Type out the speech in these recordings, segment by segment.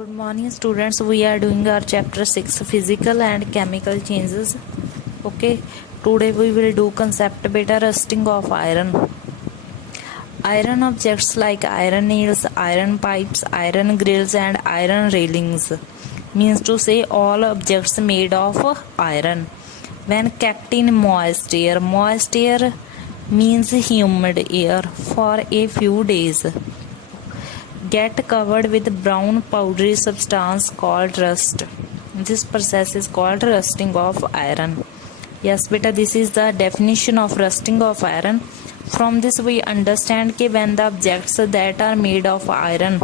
Good morning, students. We are doing our chapter 6 physical and chemical changes. Okay, today we will do concept beta rusting of iron. Iron objects like iron nails, iron pipes, iron grills, and iron railings means to say all objects made of iron. When kept in moist air means humid air for a few days, get covered with brown powdery substance called rust. This process is called rusting of iron. Yes beta, this is the definition of rusting of iron. From this we understand that when the objects that are made of iron,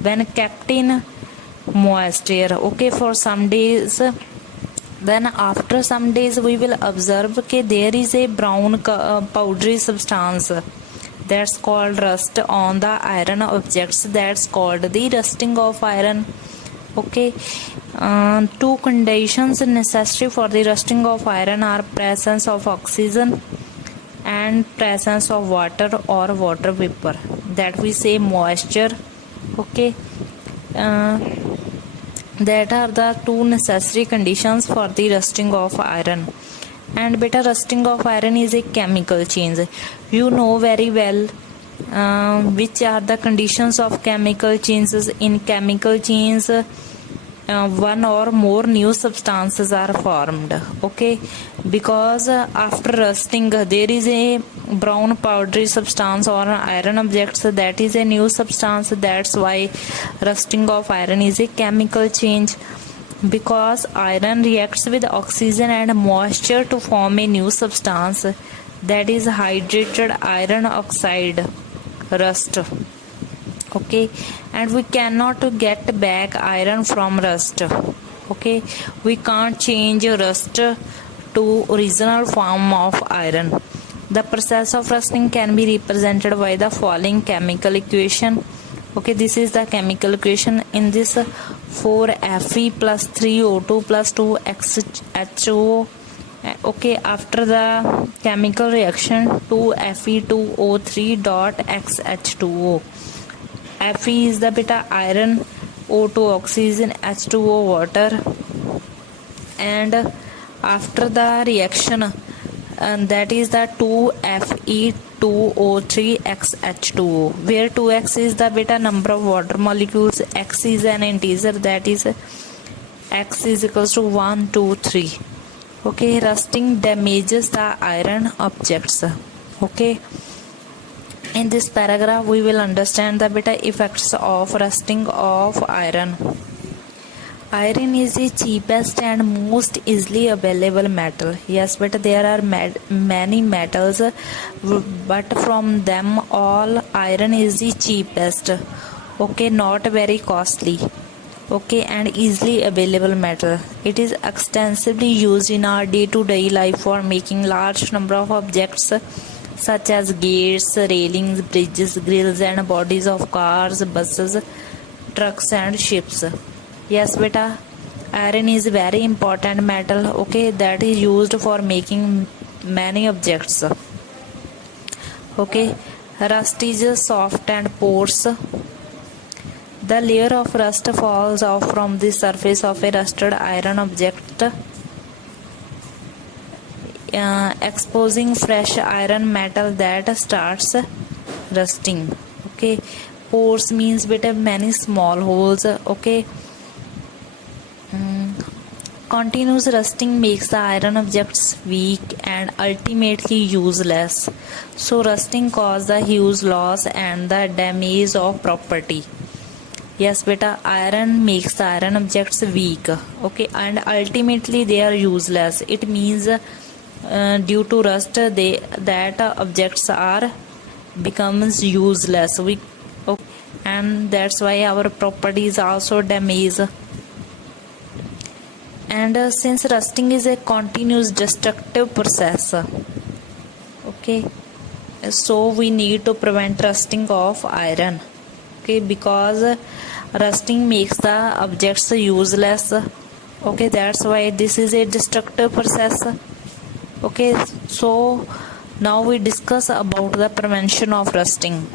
when kept in moist air, okay, for some days, then after some days we will observe that there is a brown powdery substance that's called rust on the iron objects. That's called the rusting of iron. Okay, two conditions necessary for the rusting of iron are presence of oxygen and presence of water or water vapor, that we say moisture. Okay, that are the two necessary conditions for the rusting of iron. And beta, rusting of iron is a chemical change. You know very well which are the conditions of chemical changes. In chemical change, one or more new substances are formed. Okay, because after rusting there is a brown powdery substance or iron objects, that is a new substance. That's why rusting of iron is a chemical change, because iron reacts with oxygen and moisture to form a new substance, that is hydrated iron oxide, rust. Okay, and we cannot get back iron from rust. Okay, we can't change rust to original form of iron. The process of rusting can be represented by the following chemical equation. Okay, this is the chemical equation. In this, 4Fe plus 3O2 plus 2XHO. Okay, after the chemical reaction, 2Fe2O3 dot XH2O. Fe is the beta iron, O2 oxygen, H2O water. And after the reaction, that is the 2Fe2O3XH2O, where 2x is the beta number of water molecules, x is an integer, that is x is equals to 1, 2, 3. Okay, rusting damages the iron objects. Okay, in this paragraph we will understand the beta effects of rusting of iron. Iron is the cheapest and most easily available metal. Yes, but there are many metals, but from them all iron is the cheapest. Okay, not very costly. Okay, and easily available metal. It is extensively used in our day-to-day life for making large number of objects such as gates, railings, bridges, grills, and bodies of cars, buses, trucks, and ships. Yes beta, iron is very important metal. Okay, that is used for making many objects. Okay, rust is soft and porous. The layer of rust falls off from the surface of a rusted iron object, exposing fresh iron metal that starts rusting. Okay, pores means beta many small holes. Okay, continuous rusting makes the iron objects weak and ultimately useless. So rusting causes the huge loss and the damage of property. Yes beta, iron makes the iron objects weak. Okay, and ultimately they are useless. It means due to rust that objects are becomes useless. Okay, and that's why our properties also damaged. And since rusting is a continuous destructive process, okay, so we need to prevent rusting of iron. Okay, because rusting makes the objects useless. Okay, that's why this is a destructive process. Okay, so now we discuss about the prevention of rusting.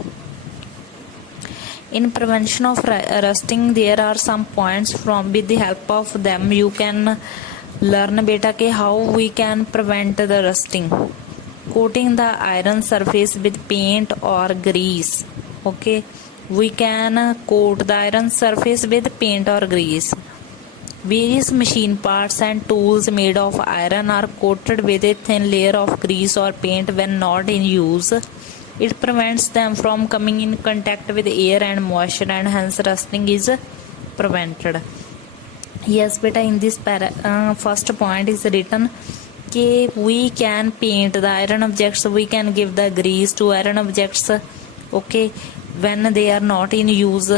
In prevention of rusting there are some points from with the help of them you can learn beta ke how we can prevent the rusting. Coating the iron surface with paint or grease. Okay, we can coat the iron surface with paint or grease. Various machine parts and tools made of iron are coated with a thin layer of grease or paint when not in use. It prevents them from coming in contact with air and moisture and hence rusting is prevented. Yes beta, in this first point is written कि we can paint the iron objects, we can give the grease to iron objects. Okay, when they are not in use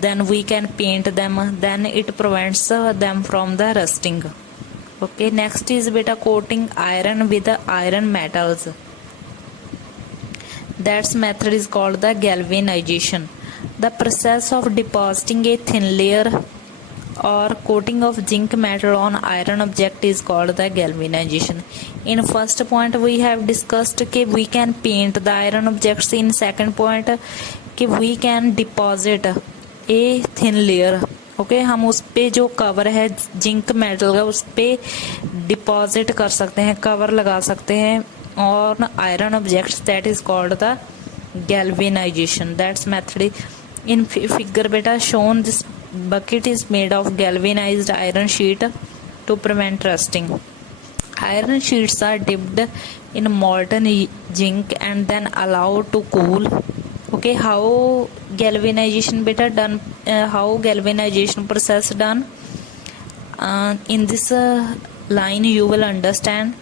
then we can paint them, then it prevents them from the rusting. Okay, next is beta coating iron with the iron metals. That method is called the galvanization. The process of depositing a thin layer or coating of zinc metal on iron object is called the galvanization. In first point we have discussed कि we can paint the iron objects. In second point कि we can deposit a thin layer. Okay हम उस पे जो cover है zinc metal का उस पे डिपॉजिट कर सकते हैं, कवर लगा सकते हैं on iron objects. That is called the galvanization. That's method. In figure beta shown, this bucket is made of galvanized iron sheet to prevent rusting. Iron sheets are dipped in molten zinc and then allowed to cool. Okay, how galvanization beta done, how galvanization process done, in this line you will understand.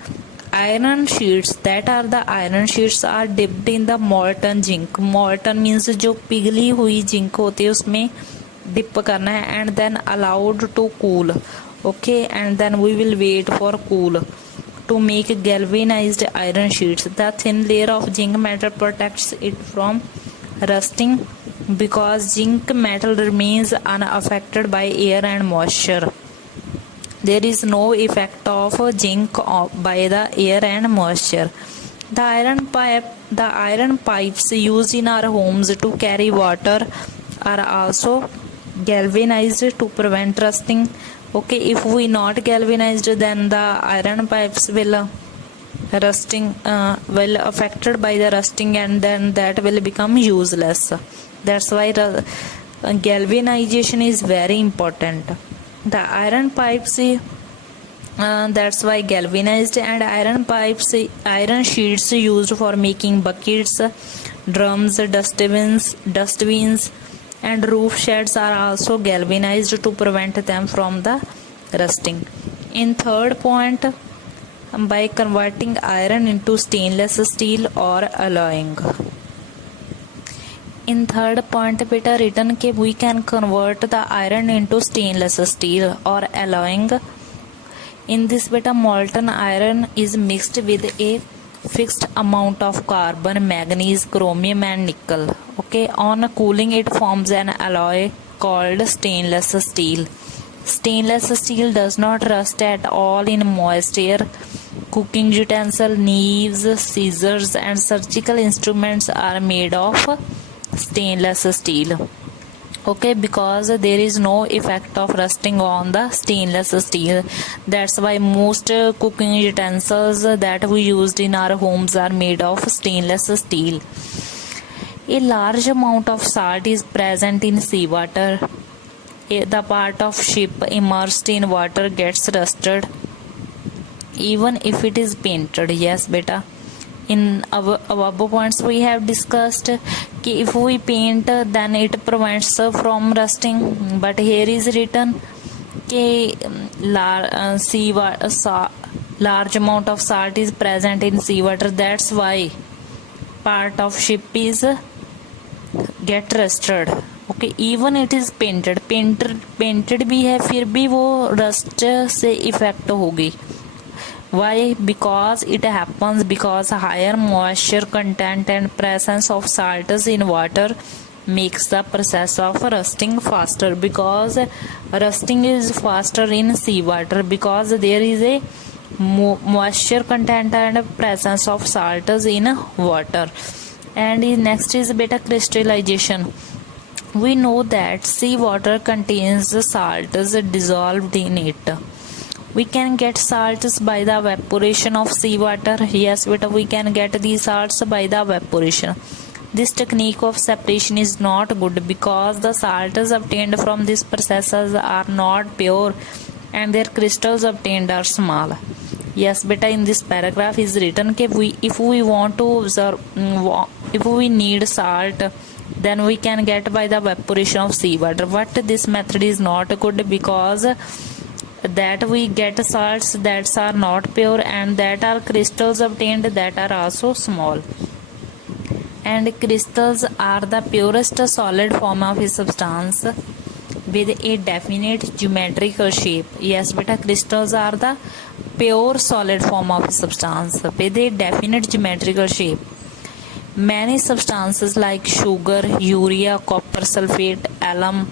Iron sheets, that are the iron sheets are dipped in the molten zinc. Molten means जो पिघली हुई zinc होती है उसमें dip करना है and then allowed to cool. Okay, and then we will wait for cool to make galvanized iron sheets. The thin layer of zinc metal protects it from rusting because zinc metal remains unaffected by air and moisture. There is no effect of zinc by the air and moisture. The iron pipes used in our homes to carry water are also galvanized to prevent rusting. Okay, if we not galvanized then the iron pipes will will affected by the rusting and then that will become useless. That's why galvanization is very important. The iron pipes, that's why galvanized, and iron sheets used for making buckets, drums, dustbins and roof sheds are also galvanized to prevent them from the rusting. In third point, by converting iron into stainless steel or alloying. In third point beta written कि we can convert the iron into stainless steel or alloying. In this beta molten iron is mixed with a fixed amount of carbon, manganese, chromium and nickel. Okay, on cooling it forms an alloy called stainless steel. Stainless steel does not rust at all in moist air. Cooking utensil, knives, scissors and surgical instruments are made of stainless steel. Okay, because there is no effect of rusting on the stainless steel. That's why most cooking utensils that we used in our homes are made of stainless steel. A large amount of salt is present in seawater. The part of ship immersed in water gets rusted even if it is painted. Yes beta, in our above points we have discussed कि if we paint then it prevents from rusting, but here is written कि large amount of salt is present in seawater. That's why part of ship is get rusted. Okay, even it is painted भी है फिर भी वो rust से effect होगी. Why? Because it happens because higher moisture content and presence of salts in water makes the process of rusting faster. Because rusting is faster in seawater because there is a moisture content and presence of salts in water. And next is beta crystallization. We know that seawater contains salts dissolved in it. We can get salts by the evaporation of seawater. Yes, but we can get these salts by the evaporation. This technique of separation is not good because the salts obtained from these processes are not pure and their crystals obtained are small. Yes, beta, in this paragraph is written that if we want to observe, if we need salt, then we can get by the evaporation of seawater. But this method is not good because that we get salts that are not pure and that are crystals obtained that are also small. And crystals are the purest solid form of a substance with a definite geometrical shape. Yes, beta, crystals are the pure solid form of a substance with a definite geometrical shape. Many substances like sugar, urea, copper sulfate, alum,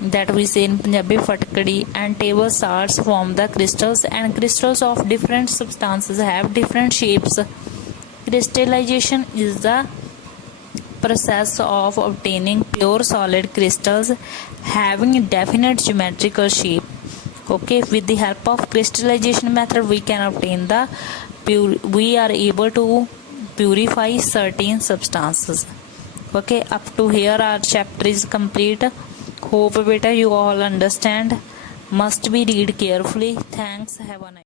that we say in Punjabi fatkadi, and table salts form the crystals, and crystals of different substances have different shapes. Crystallization is the process of obtaining pure solid crystals having definite geometrical shape. Okay, with the help of crystallization method we can obtain the we are able to purify certain substances. Okay, up to here our chapter is complete. Hope beta you all understand. Must be read carefully. Thanks. Have a nice